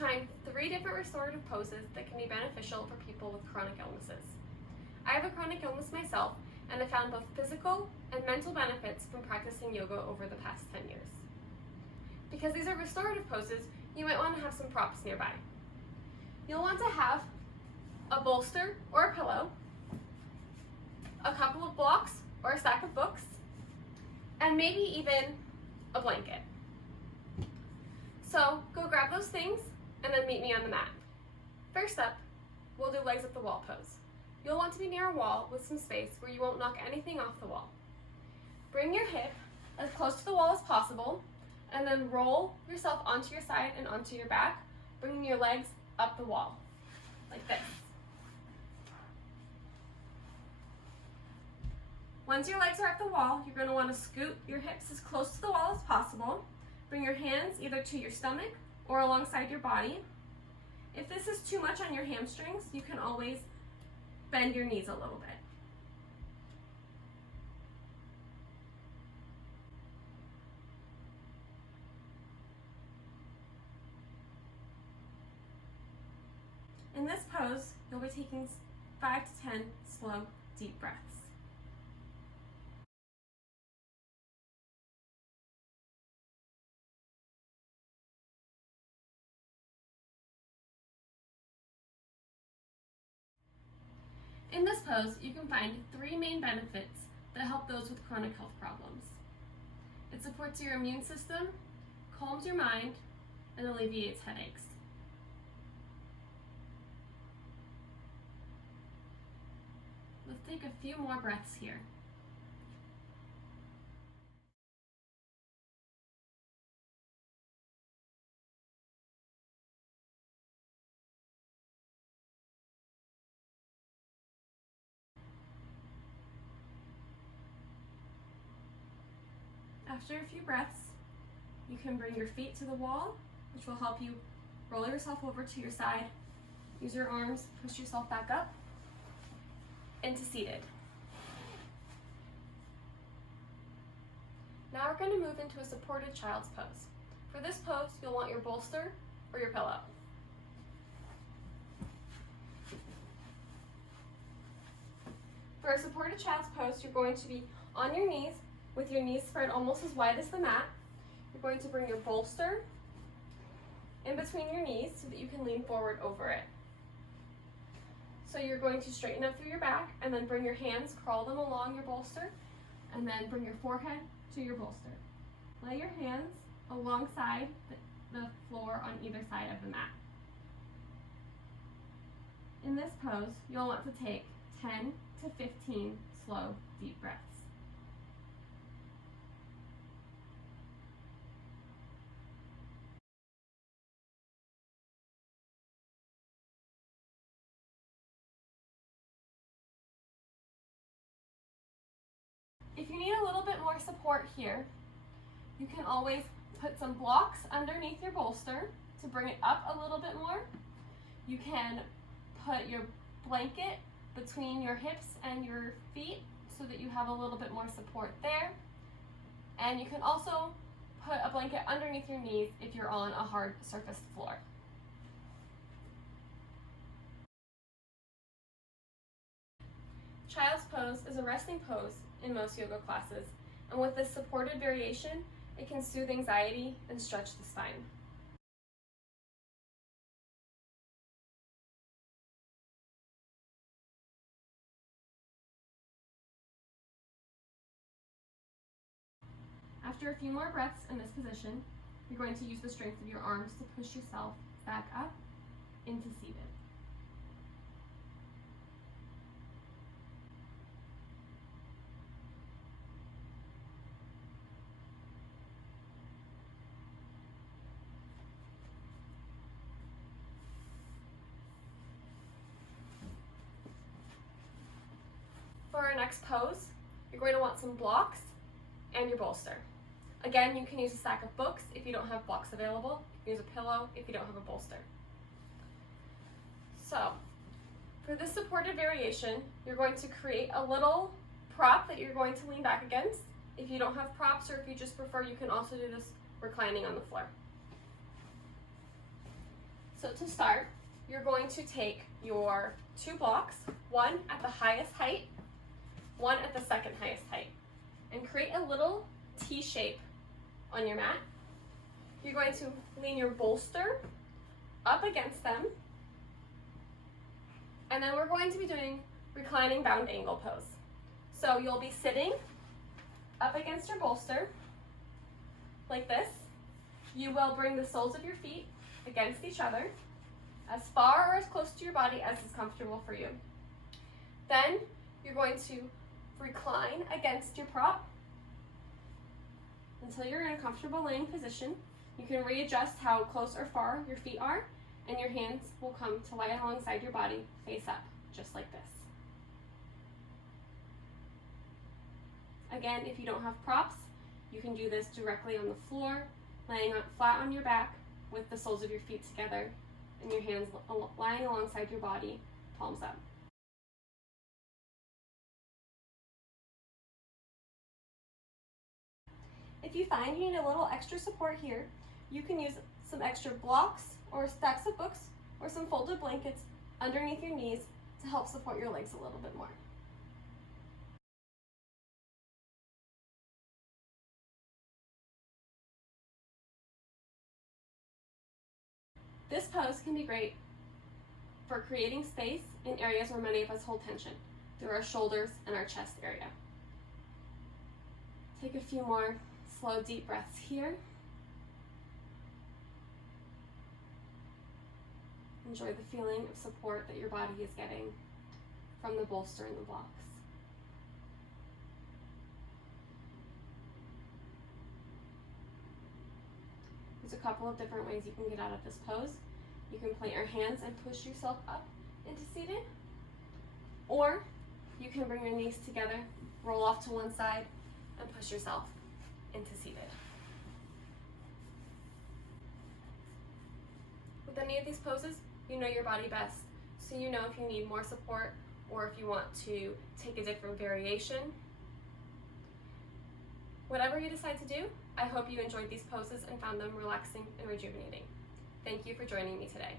trying 3 different restorative poses that can be beneficial for people with chronic illnesses. I have a chronic illness myself, and I found both physical and mental benefits from practicing yoga over the past 10 years. Because these are restorative poses, you might want to have some props nearby. You'll want to have a bolster or a pillow, a couple of blocks or a stack of books, and maybe even a blanket. So go grab those things and then meet me on the mat. First up, we'll do legs up the wall pose. You'll want to be near a wall with some space where you won't knock anything off the wall. Bring your hip as close to the wall as possible, and then roll yourself onto your side and onto your back, bringing your legs up the wall, like this. Once your legs are up the wall, you're going to want to scoot your hips as close to the wall as possible. Bring your hands either to your stomach or alongside your body. If this is too much on your hamstrings, you can always bend your knees a little bit. In this pose, you'll be taking 5 to 10 slow, deep breaths. In this pose, you can find 3 main benefits that help those with chronic health problems. It supports your immune system, calms your mind, and alleviates headaches. Let's take a few more breaths here. After a few breaths, you can bring your feet to the wall, which will help you roll yourself over to your side. Use your arms, push yourself back up into seated. Now we're going to move into a supported child's pose. For this pose, you'll want your bolster or your pillow. For a supported child's pose, you're going to be on your knees with your knees spread almost as wide as the mat. You're going to bring your bolster in between your knees so that you can lean forward over it. So you're going to straighten up through your back and then bring your hands, crawl them along your bolster, and then bring your forehead to your bolster. Lay your hands alongside the floor on either side of the mat. In this pose, you'll want to take 10 to 15 slow, deep breaths. If you need a little bit more support here, you can always put some blocks underneath your bolster to bring it up a little bit more. You can put your blanket between your hips and your feet so that you have a little bit more support there. And you can also put a blanket underneath your knees if you're on a hard surfaced floor. Child's pose is a resting pose in most yoga classes, and with this supported variation, it can soothe anxiety and stretch the spine. After a few more breaths in this position, you're going to use the strength of your arms to push yourself back up into seated. For our next pose, you're going to want some blocks and your bolster. Again, you can use a stack of books if you don't have blocks available. You can use a pillow if you don't have a bolster. So, for this supported variation, you're going to create a little prop that you're going to lean back against. If you don't have props, or if you just prefer, you can also do this reclining on the floor. So to start, you're going to take your 2 blocks, one at the highest height, one at the second highest height, and create a little T shape on your mat. You're going to lean your bolster up against them, and then we're going to be doing reclining bound angle pose. So you'll be sitting up against your bolster like this. You will bring the soles of your feet against each other, as far or as close to your body as is comfortable for you. Then you're going to recline against your prop until you're in a comfortable laying position. You can readjust how close or far your feet are, and your hands will come to lie alongside your body, face up, just like this. Again, if you don't have props, you can do this directly on the floor, laying flat on your back with the soles of your feet together and your hands lying alongside your body, palms up. If you find you need a little extra support here, you can use some extra blocks or stacks of books or some folded blankets underneath your knees to help support your legs a little bit more. This pose can be great for creating space in areas where many of us hold tension, through our shoulders and our chest area. Take a few more slow, deep breaths here. Enjoy the feeling of support that your body is getting from the bolster and the blocks. There's a couple of different ways you can get out of this pose. You can plant your hands and push yourself up into seated, or you can bring your knees together, roll off to one side, and push yourself into seated. With any of these poses, you know your body best, so you know if you need more support or if you want to take a different variation. Whatever you decide to do, I hope you enjoyed these poses and found them relaxing and rejuvenating. Thank you for joining me today.